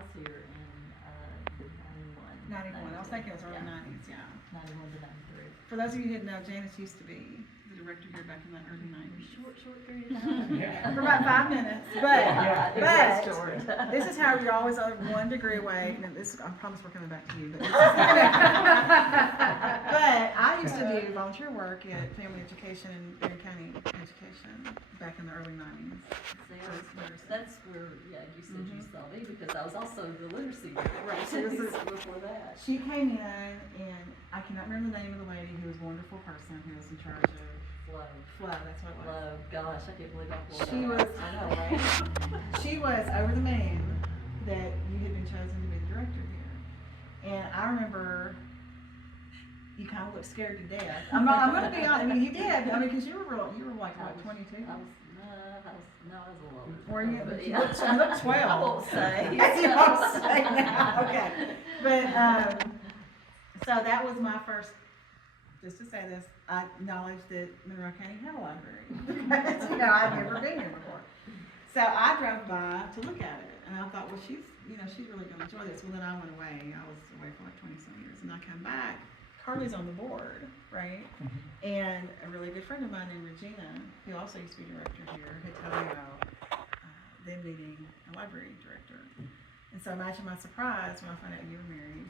was here in 91. 91, I was thinking it was early Yeah. 90s, yeah. 91 to 93. For those of you who didn't know, Janice used to be the director here back in the early 90s. Short period of time. Yeah. For about 5 minutes, Yeah, but, it was short. this is how you're always 1 degree away, and this, I promise we're coming back to you, but this is, but I used to do volunteer work at Family Education and Barron County Education back in the early 90s. See, that's where, yeah, you said you saw me because I was also the literacy Right, so director this is- before that. She came in, and I cannot remember the name of the lady who was a wonderful person who was in charge of Flo. Flo, that's what it was. Flo, gosh, I can't believe I pulled She that was, out. I know, right? She was over the moon that you had been chosen to be the director here. And I remember you kind of looked scared to death. I'm gonna be honest, I mean, you did, I mean, because you were like, I what, was- 22? I was a little older. Were you? But You yeah. look 12. I won't say. You won't say now, okay. But, so that was my first, just to say this, I acknowledged that Monroe County had a library. Because, I'd never been here before. So I drove by to look at it, and I thought, well, she's really gonna enjoy this. Well, then I went away. I was away for like 20-some years, and I come back. Carly's on the board, right? And a really good friend of mine named Regina, who also used to be director here, had told me about them needing a library director. And so imagine my surprise when I found out you were married.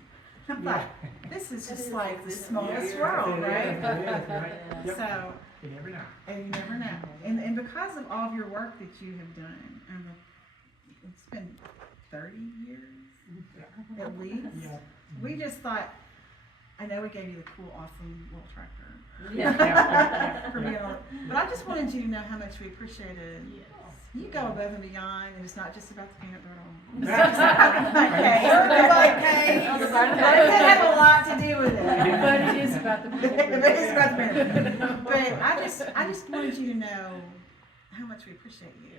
I'm like, this is just like the smallest world, right? Yep. So, You never know. and you never know. And because of all of your work that you have done, and it's been 30 years Yeah. at least, Yeah. we just thought, I know we gave you the cool, awesome little tractor. Yeah. For being on, but I just wanted you to know how much we appreciated. Yes. You go above and beyond, and it's not just about the peanut butter. Okay. Okay. But it could have a lot to do with it. But it is about the But it is about the peanut butter. But I just wanted you to know how much we appreciate you,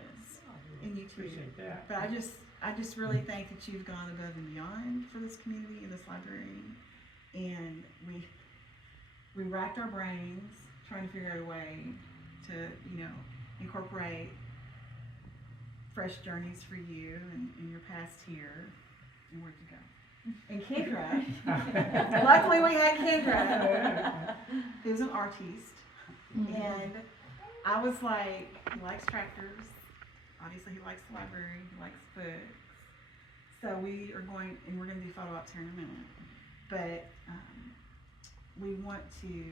and you too. Appreciate that. But I just really think that you've gone above and beyond for this community and this library, and we racked our brains trying to figure out a way to, incorporate fresh journeys for you and your past here and where to go. And Kendra, luckily we had Kendra, who's an artiste, and I was like, he likes tractors, obviously he likes the library, he likes books, so we're going to do photo ops here in a minute, but we want to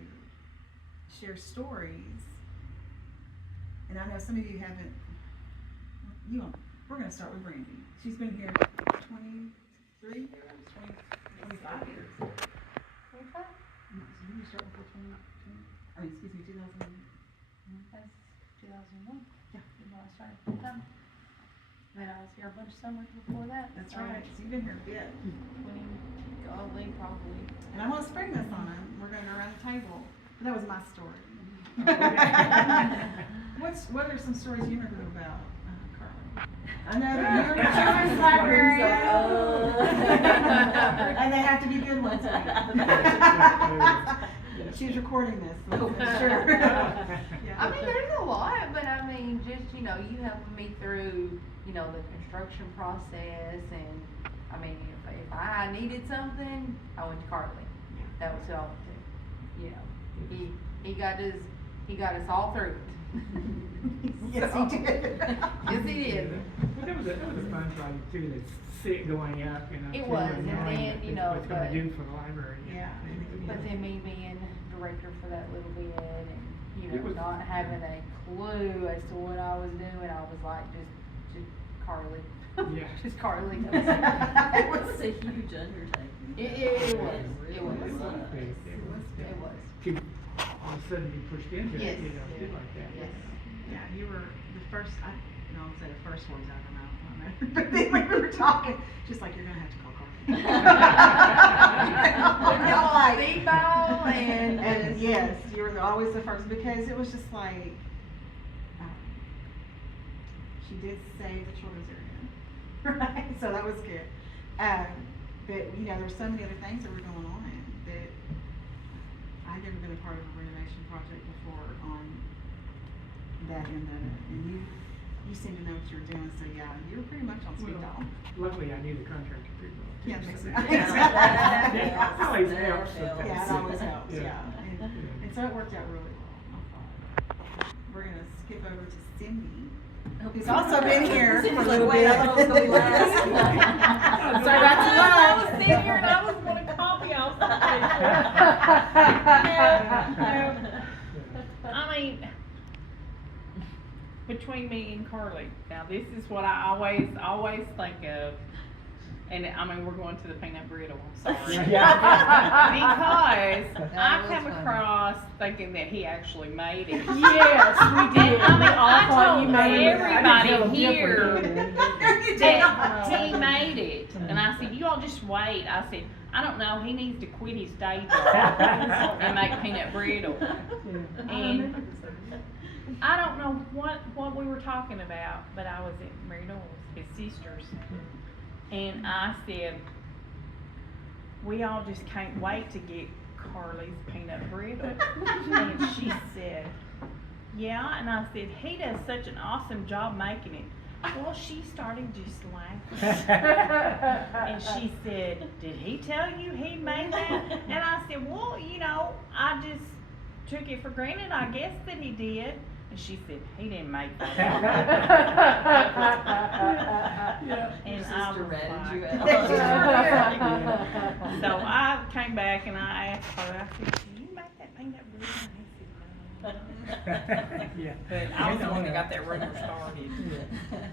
share stories, and I know some of you haven't. We're going to start with Brandy. She's been here 23 years, 25 years. 25? So you start before 2000. That's 2001. Yeah. When I started full time. And I was here a bunch of summers before that. That's so right. So you've been here a bit. 20, golly, probably. And I'm going to spring this on him. We're going to go around the table. But that was my story. What are some stories you remember about Carly? I know that you're the children's librarian. And they have to be good ones. She's recording this, so I'm sure. I mean, there's a lot, but I mean, just, you helping me through, the construction process, and, I mean, if I needed something, I went to Carly. That was who I went to, he got us all through it. Yes, he did. Yes, he did. But that was a fun project too, to see it going up, It too, was, and and knowing then, what it's gonna but- do for the library. Yeah. But then me being director for that little bit, and, It was- not having a clue as to what I was doing, I was like, just Carly. Yeah. Just Carly. It was a huge undertaking. It was. It It was. was big. It was big. It was. To all of a sudden be pushed into it, Yes. do like that. Yes. Yeah, you were the first, I don't say the first words out of my mouth, but then when we were talking, just like, you're gonna have to call Carly. Y'all like, Speedball and yes, you were always the first, because it was just like, she did save the children's area, right? So that was good. But, there's so many other things that were going on that I'd never been a part of a renovation project before on that end of it. And you seem to know what you're doing, so yeah, you were pretty much on speed Well, dial. Luckily, I knew the contractor pretty well. too, Yeah, so makes that- sense. that always helps. Yeah, it always helps, Yeah. yeah. And so it worked out really well. I'm fine. We're gonna skip over to Cindy, who's also been here for a Cindy's little like, wait, I bit. thought it was gonna be last. Sorry about the I lag. was sitting here and I was gonna copy off something. I mean, between me and Carly, now this is what I always think of. And I mean, we're going to the peanut brittle, I'm sorry. Because I That was come funny. across thinking that he actually made it. Yes, we did. And, I mean, We all I thought told you made it. everybody here Did that he made it. And I said, you all just wait. I said, I don't know, he needs to quit his day job and make peanut brittle. And I don't know what we were talking about, but I was at Mary Knowles, his sister's. And I said, we all just can't wait to get Carly's peanut brittle. And she said, yeah. And I said, he does such an awesome job making it. Well, she started just laughing. And she said, did he tell you he made that? And I said, well, you know, I just took it for granted. I guess that he did. And she said, he didn't make that. And I Sister was ratted like, you out. so I came back and I asked her, I said, can you make that peanut brittle? And he said, no. Yeah. But I was the one that got that rumor started.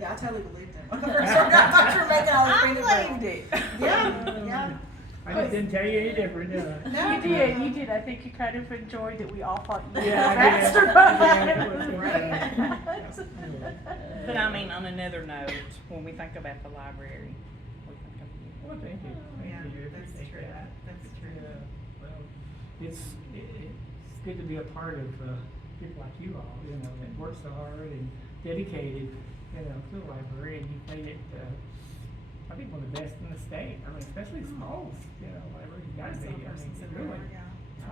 Yeah, I totally believed it. When I first heard I thought you were making all this peanut butter. it. Yeah, yeah. I just didn't tell you any different, did I? You did. I think you kind of enjoyed that we all thought you did. Yeah, I did. But I mean, on another note, when we think about the library, we think of you. Well, thank you. Yeah, Thank you. that's Appreciate true. that. That's true. Yeah, well, it's good to be a part of people like you all, you know, that work so hard and dedicated, you know, to the library, and you've made it, I think, one of the best in the state. I mean, especially Smalls, you know, library, you gotta be. I mean, really,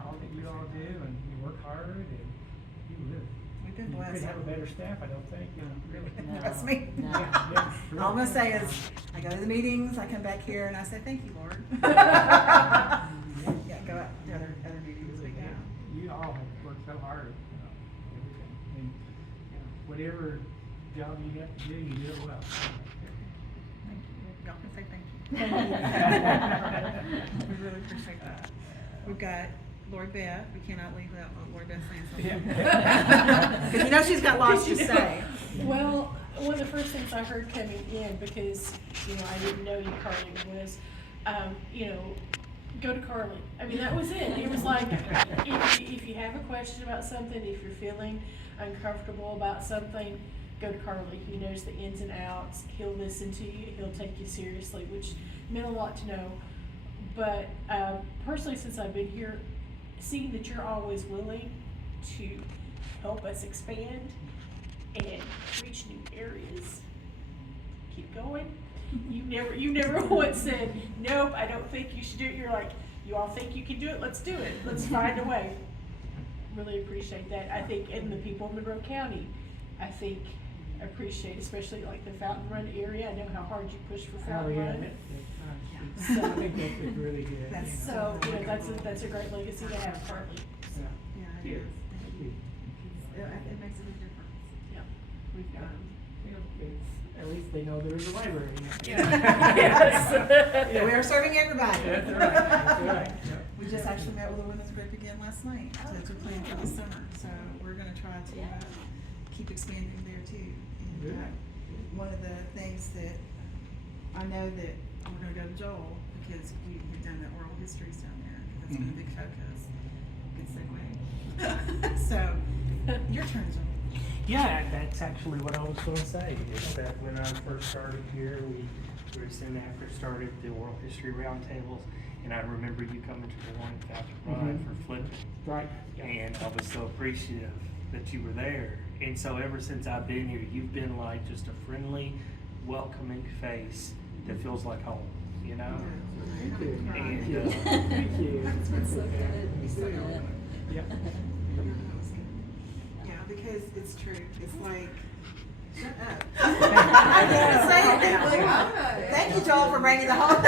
all that you all do, and you work hard, and you live. We've been You blessed. couldn't have a better staff, I don't think, you know, really. No. That's me. No. Yeah, All I'm gonna say is, I go to the meetings, I come back here and I say, thank you, Lord. Yeah, go out to other meetings, but yeah. You all have worked so hard, you know, everything, and, you know, whatever job you have to do, you do it well. Thank you. Y'all can say thank you. Thank We really appreciate that. We've got Lori Beth, we cannot leave without Lori Beth saying something. Yeah. Cause you know she's got lots to say. Well, one of the first things I heard coming in, because, you know, I didn't know you, Carly, was, you know, go to Carly. I mean, that was it. It was like, if you have a question about something, if you're feeling uncomfortable about something, go to Carly. He knows the ins and outs. He'll listen to you. He'll take you seriously, which meant a lot to know. But personally, since I've been here, seeing that you're always willing to help us expand and reach new areas, keep going. You never once said, nope, I don't think you should do it. You're like, you all think you can do it, let's do it. Let's find a way. Really appreciate that. I think, and the people of Monroe County, I think, appreciate, especially like the Fountain Run area. I know how hard you push for Oh, Fountain yeah, Run. that's I think that's really good. That's you know. So, you know, that's a great legacy to have, Carly. Yeah. Yeah, it is. Thank you. It makes a big difference. Yeah. We've got. You know, at least they know there's a library. We are serving everybody. That's right, that's right. Yeah. We just actually met with a women's group again last night to plan for the summer, so we're gonna try to keep expanding there too. And Good. one of the things that I know that we're gonna go to Joel because we have done the oral histories down there. That's been a big focus. Good segue. So, your turn, Joel. Yeah, that's actually what I was going to say, is that when I first started here, we were soon after started the oral history roundtables, and I remember you coming to the one at Fountain Run for flipping, Right. and I was so appreciative that you were there. And so ever since I've been here, you've been like just a friendly, welcoming face that feels like home, you know? Thank you. And, Thank you. It's been so good. You're so good. Yeah. Yeah, because it's true. It's like Shut up. I can't say it now. Thank you, Joel, for bringing the whole.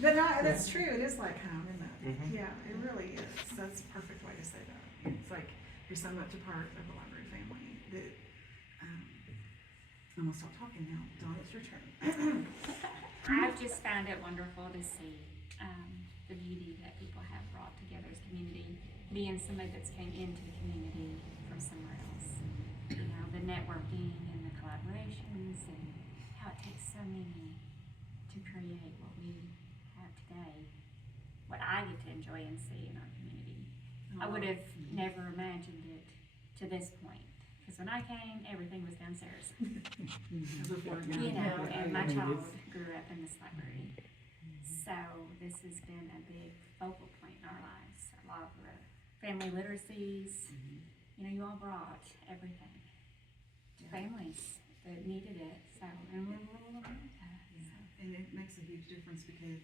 But no, that's true. It is like home, isn't it? Mhm. Yeah, it really is. That's a perfect way to say that. It's like you're so much a part of the library family that. I'm gonna stop talking now. Dawn, it's your turn. I've just found it wonderful to see the beauty that people have brought together as community, being somebody that's came into the community from somewhere else. You know, the networking and the collaborations and how it takes so many to create what we have today, what I get to enjoy and see in our community. I would have never imagined it to this point. Because when I came, everything was downstairs. You know, and my child grew up in this library. So this has been a big focal point in our lives. A lot of the family literacies, you know, you all brought everything to families that needed it. So, and we're rural America. So. And it makes a huge difference because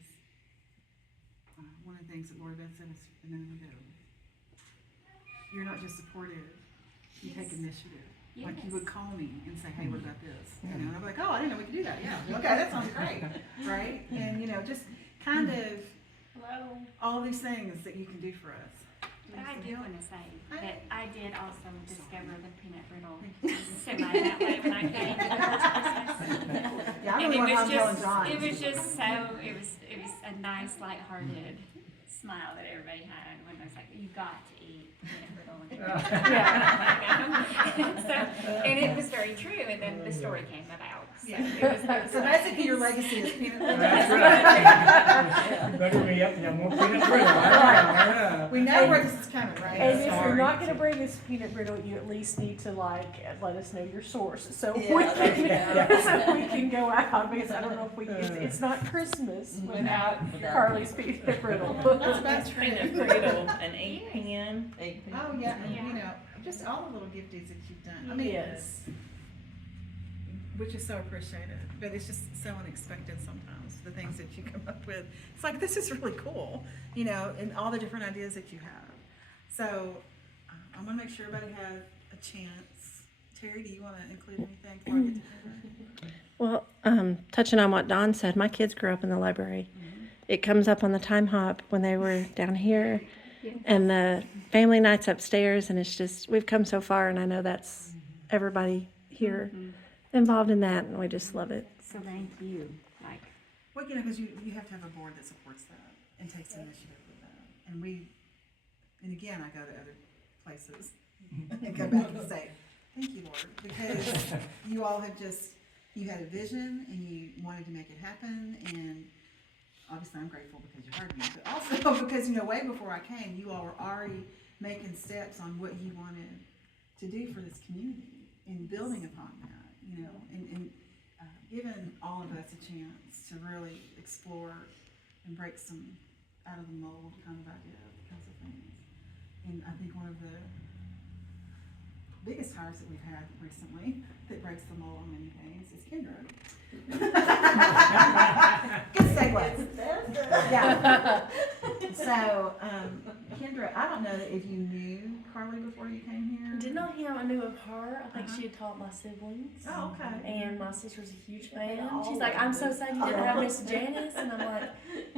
one of the things that Laura Beth said a minute ago, you're not just supportive, you take initiative. Like you would call me and say, hey, what about this? You know, and I'd be like, oh, I didn't know we could do that. Yeah, okay, that sounds great, right? And you know, just kind of all these things that you can do for us. But I do want to say that I did also discover the peanut brittle semi that way when I came to the first Christmas. Yeah, I And really it want was to just, it was just so, it was a nice, lighthearted smile that everybody had when I was like, you got to eat peanut brittle. So, and it was very true, and then the story came about. So Yeah. it was So basically, your legacy is peanut butter. That's right. You better be up, yeah, more peanut brittle. Yeah. We know where this is coming, right? And if you're Sorry. not gonna bring us peanut brittle, you at least need to let us know your source, so Yeah, we that's can, we can go out, because I don't know if it's not Christmas without Carly's peanut brittle. That's true. Peanut brittle, an 8-pan. Oh, yeah, and you know, just all the little gifties that you've done. I mean, Yes. which is so appreciated, but it's just so unexpected sometimes, the things that you come up with. It's like, this is really cool, you know, and all the different ideas that you have. So, I wanna make sure everybody has a chance. Terry, do you wanna include anything before I get to her? Well, touching on what Dawn said, my kids grew up in the library. It comes up on the time hop when they were down here, and the family nights upstairs, and it's just, we've come so far, and I know that's everybody here involved in that, and we just love it. So thank you. Like, Well, you know, because you have to have a board that supports that and takes initiative with that. And again, I go to other places and come back and say, thank you, Lord, because you all have you had a vision and you wanted to make it happen, and obviously I'm grateful because you heard me, but also because, you know, way before I came, you all were already making steps on what you wanted to do for this community and building upon that, you know, and giving all of us a chance to really explore and break some out of the mold kind of kinds of things. And I think one of the biggest hires that we've had recently that breaks the mold on many things is Kendra. Good segue. Yeah. So, Kendra, I don't know that if you knew Carly before you came here. Did not him. I knew of her. I think she had taught my siblings. Oh, okay. And my sister's a huge fan. She's like, I'm so sad you didn't have Miss Janice. And I'm like,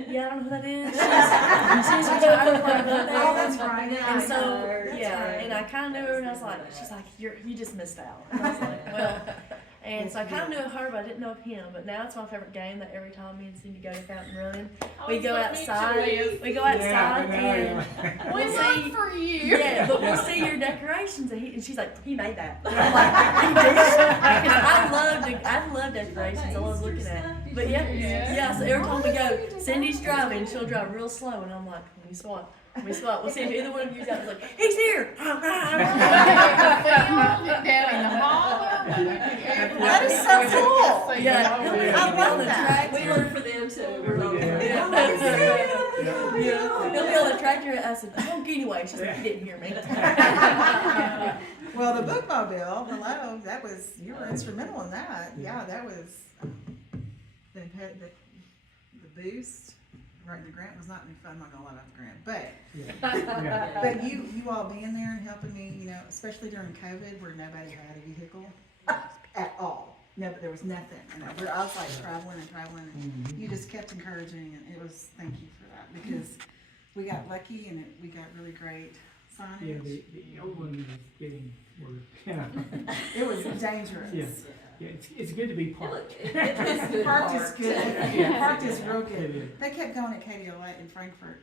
yeah, I don't know who that is. She's retired from there. Oh, that's right. And so, That's yeah, right. and I kind of knew her, and I was like, she's like, you just missed out. And I was like, well, and so I kind of knew of her, but I didn't know of him. But now it's my favorite game that every time me and Cindy go to Fountain Run, we go outside. We go outside and we'll see. For you. Yeah, but we'll see your decorations, and she's like, "He made that." And I'm like, "He did?" Because I love decorations. I love looking at it. But yeah. So every time we go, Cindy's driving. She'll drive real slow, and I'm like, "Let me swap. We'll see if either one of you's out." It's like, "He's here." That is so cool. Yeah, I love that. We learned for them too. We're all He'll be on the tractor. I said, "Honk anyway." She's like, "You didn't hear me." Well, the bookmobile, hello, you were instrumental in that. Yeah, that was, the boost, writing the grant was not any fun, I'm not gonna lie about the grant, but you all being there and helping me, you know, especially during COVID where nobody had a vehicle, at all. No, but there was nothing. And I was like traveling, and you just kept encouraging, and it was, thank you for that, because we got lucky and we got really great Yeah, signage. the old one is getting worse, yeah. It was dangerous. Yeah. Yeah, it's good to be parked. It is good Parked is parked. good. Yeah. Parked is real It good. is. They kept going at KDLA in Frankfurt.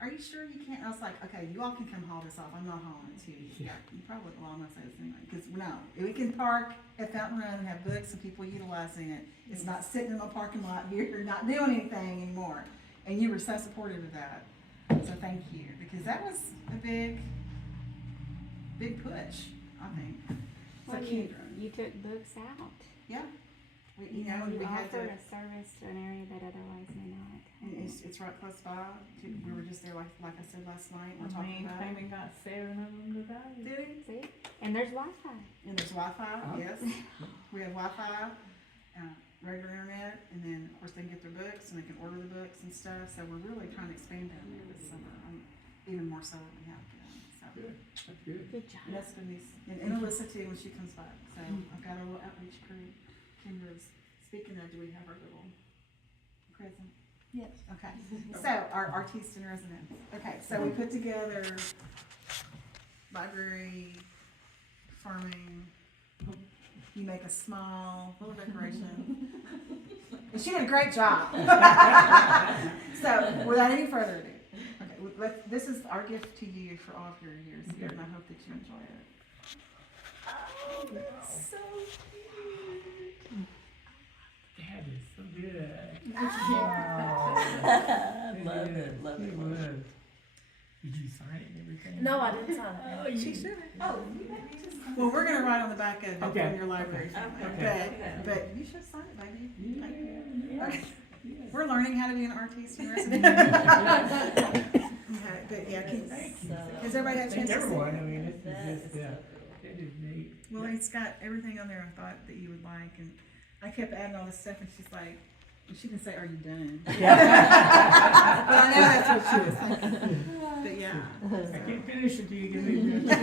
Are you sure you can't? I was like, okay, you all can come haul this off. I'm not hauling it to you. Yeah. You probably, well, I'm gonna say this anyway, because no, we can park at Fountain Run and have books and people utilizing it. It's not sitting in a parking lot here, not doing anything anymore. And you were so supportive of that. So thank you, because that was a big push, I think. So Well, you Kendra, took books out. yeah, you know, and You we had offered to. a service to an area that otherwise may not. And it's right close by. We were just there, like I said last night. We're I talking mean, about Kramer got 7 of them today. Did he? See? And there's Wi-Fi. And there's Wi-Fi. Oh. Yes, we have Wi-Fi, regular internet, and then of course they can get their books and they can order the books and stuff. So we're really trying to expand down there this summer, even more so than we have been. So Good, that's good. Good job. and that's gonna be, and Alyssa too when she comes back. So I've got a little outreach crew. Kendra's, speaking of, do we have our little present? Yes. Okay, so our artiste in residence. Okay, so we put together library, farming, you make a small little decoration. And she did a great job. So without any further ado, okay, this is our gift to you for all of your years here, and I hope that you enjoy it. Oh, that's so cute. That is so good. Love it, love it. was. Did you sign it and everything? No, I didn't sign Oh, it. you should. Oh, well, we're gonna write on the back of it Okay. from your library family, Okay. but you should sign it, baby. Yeah. Okay. We're learning how to be an artiste in residence. Okay, but yeah, has everybody had a chance Thank to see everyone, I it? mean, this is just, it is neat. Well, it's got everything on there I thought that you would like, and I kept adding all this stuff, and she's like, and she didn't say, "Are you done?" Yeah. But I know that's what she was thinking. But yeah, I can't finish it till you give me this. I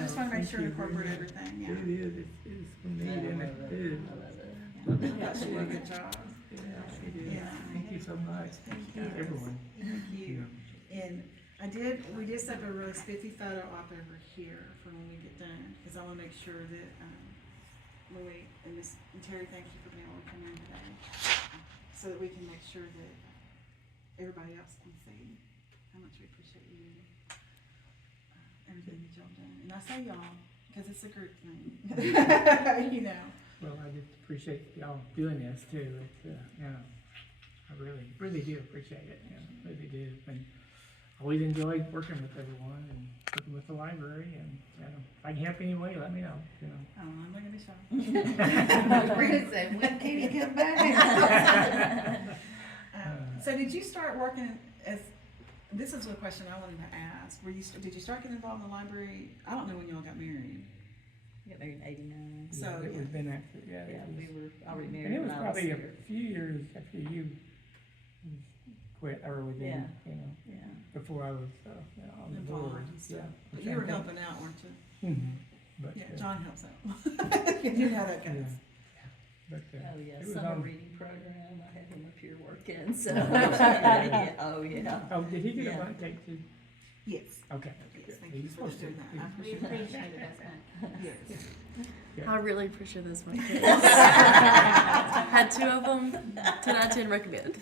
just want to make sure to incorporate everything. Yeah, It is, it's neat I and love it it. is. I love it. I thought she did a good job. Yeah, it is. Yeah. Thank you so much. Thank you. Everyone. Thank you. And we did set up a really spiffy photo op over here for when we get done, because I want to make sure that, Lily and Miss and Terry, thank you for being able to come in today, so that we can make sure that everybody else can see how much we appreciate you, everything that y'all done. And I say y'all, because it's a group thing, you know. Well, I just appreciate y'all doing this too. It's, you know, I really, really do appreciate it, you know, really do. And always enjoyed working with everyone and working with the library, and, you know, if I can help any way, let me know, you know. Oh, I'm not gonna be shy. Brenda said, when can he come back? So did you start working as, this is a question I wanted to ask, did you start getting involved in the library? I don't know when y'all got married. Got married in '89. So, Yeah, it was been actually, yeah. Yeah, it was- we were already married And it was when I was probably a here. few years after you quit, or within, you know, Yeah. before I was, you know, on the board. Involved, so. Yeah. But you were helping out, weren't you? Mhm. But, Yeah, uh, John helps out. You know how that yeah. goes. But, Oh, yeah, it was summer on- reading program, I had him up here working, so. Yeah, oh, yeah. Oh, did he get a Yeah. bite take too? Yes, Okay. yes, good. thank He's you for supposed to. doing that. I We appreciate appreciate that. it as much. Yes. I really appreciate this one. Had 2 of them, 10 out of 10 recommend.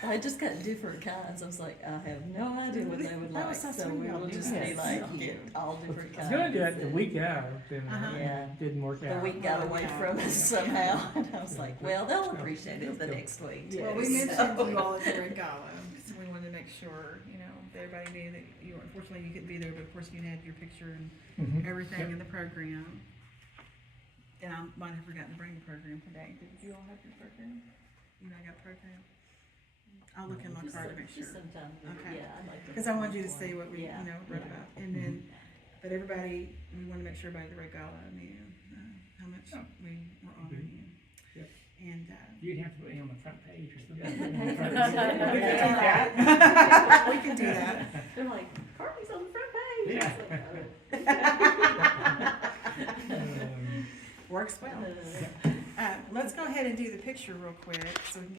I just got different kinds. I was like, I have no idea what they would That like, was so so sweet we of will you. just be Yes. like, get all different I was kinds. gonna do it the and week out, and Uh-huh. Yeah. it didn't work The out. week got away from us somehow, and I was like, well, they'll appreciate it the next week too. Well, we mentioned so. you all at the Red Gala, so we wanted to make sure, you know, that everybody knew that you, unfortunately, you couldn't be there, but of course you had your picture and Mhm. everything Yep. in the program. And I might have forgotten to bring the program today. Did you all have your program? You know, I got a program? I'll look in my Just car to some- make sure. just sometime, Okay. yeah, I'd like to. Because I wanted you to see what we, Yeah. you know, wrote Yeah. about. And then, but everybody, we wanted to make sure everybody at the Red Gala knew how much Oh. we were honoring you. Yep. And, You'd have to put me on the front page or something. we can do that. We can do that. They're like, Carly's on the front page. Yeah. I was like, "Oh." Works well. Let's go ahead and do the picture real quick so we can